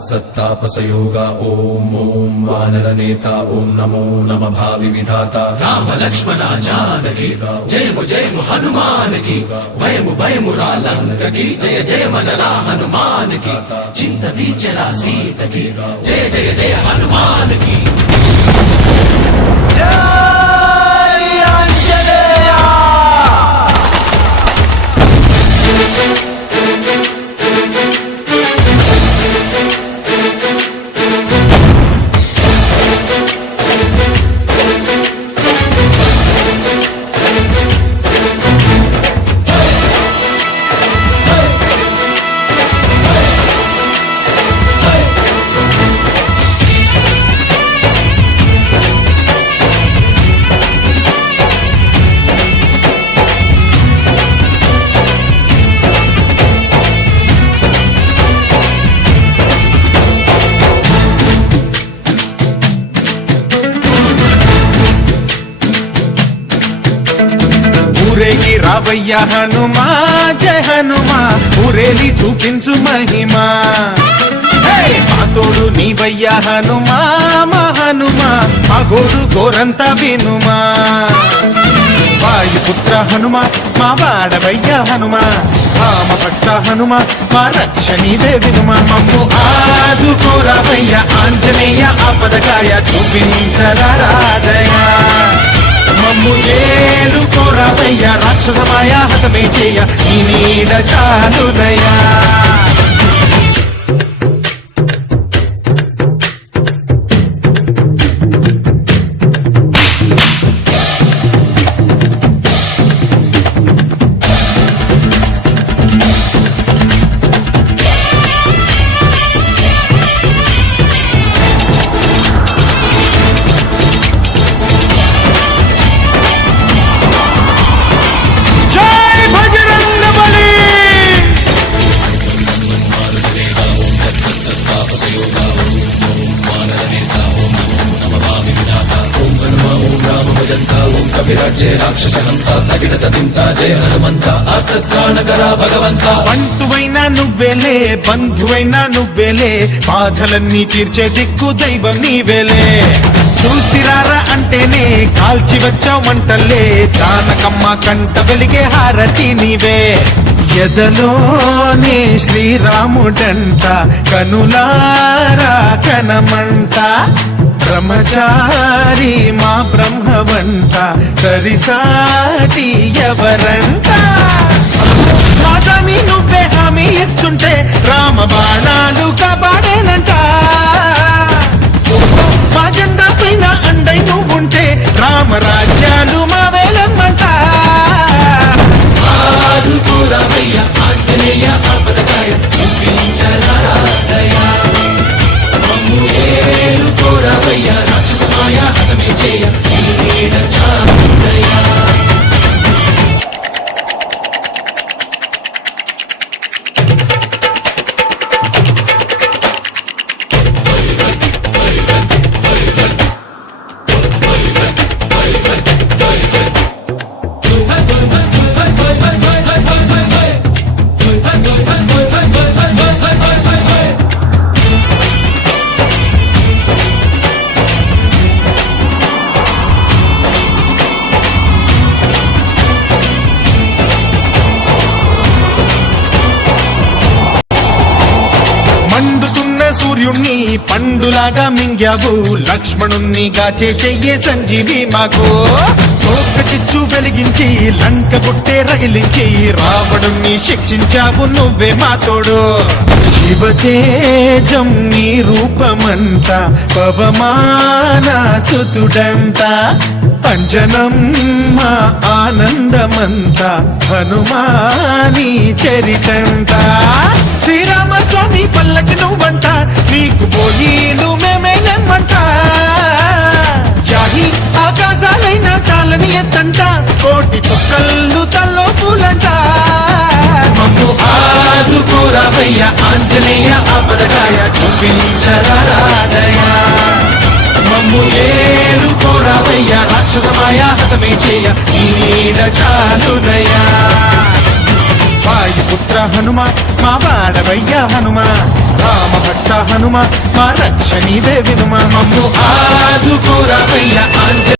सत्तापसयोगा ओम ओम वानरनेता ओम नमो नमः भावि विधाता राम लक्ष्मण जानकी जय हनुमान की भयमु रालंक की जय मनरा हनुमान की चिंत दीचरा सीत की जय हनुमान की ఊరేగి రావయ్య హనుమా జయ హనుమా ఊరేలి చూపించు మహిమా మా తోడు నీవయ్య హనుమా మా హనుమా మా గోడు గోరంత వినుమా వాయుపుత్ర హనుమా మా వాడవయ్య హనుమా రామ భక్త హనుమా మా రక్షణీదే వినుమా మమ్ము ఆదుకోరావయ్య ఆంజనేయ ఆపదకాయ చూపించరాదయ మమ్ము ఏలుకోరావయ్య రాక్షసమాయ హతమే చేయ ఈ నీడ చాలుదయా जय राक्षस हंता तगिड़त तिंता जय हनुमंत आर्तत्राणकरा भगवंत బంటువైనా నువ్వేలే బంధువైనా నువ్వేలే బాధలన్నీ తీర్చే దిక్కు దైవం నీవేలే చూసిరారా అంటేనే కాల్చి వచ్చావు మంటల్లే జానకమ్మ కంట వెలిగే హారతి నీవే ఎదలోనే శ్రీరాముడంట కనులారా కనమంట బ్రహ్మచారి మా బ్రహ్మవంట సరిసాటి ఎవరంట మాదామి నువ్వే హామీ ఇస్తుంటే రామ బాణాలు కాపాడేనంట మా జెండా పైన అండై నువ్వుంటే రామరాజ్యాలు మా వేలమ్మంట ఆదుకోరావయ్య ఆంజనేయ ఆపదకాయ చూపించరాదయ మమ్ము ఏలుకోరావయ్య రాక్షసమాయ హతమే చేయ ఈ నీడ చాలుదయా సూర్యుణ్ణి పండులాగా మింగావు లక్ష్మణుణ్ణి గాచే చెయ్యే సంజీవి మాకు తోక చిచ్చు వెలిగించి లంక గుట్టే రగిలించి రావణుణ్ణి శిక్షించావు నువ్వే మాతోడు శివతేజం నీ రూపమంట పవమాన సుతుడంట అంజనం మా ఆనందమంత హనుమాని చరితంట శ్రీరామస్వామి పల్లకి నువ్వంట నీకు పోయిలు మేమేలేమంట జాహి ఆకాశాలైన చాలని ఎత్తంట కోటి చుక్కళ్ళు తల్లో పూలంట మమ్ము ఆదుకోరావయ్య ఆంజనేయ ఆపదకాయ చూపించరాదయ మమ్ము ఏలుకోరావయ్య రాక్షసమాయ హతమే చేయ ఈ నీడ చాలుదయా వాయుపుత్ర హనుమ మా వాడవయ్య హనుమ రామ భక్త హనుమ మా రక్ష నీవే వినుమ మమ్ము ఆదుకోరవయ్య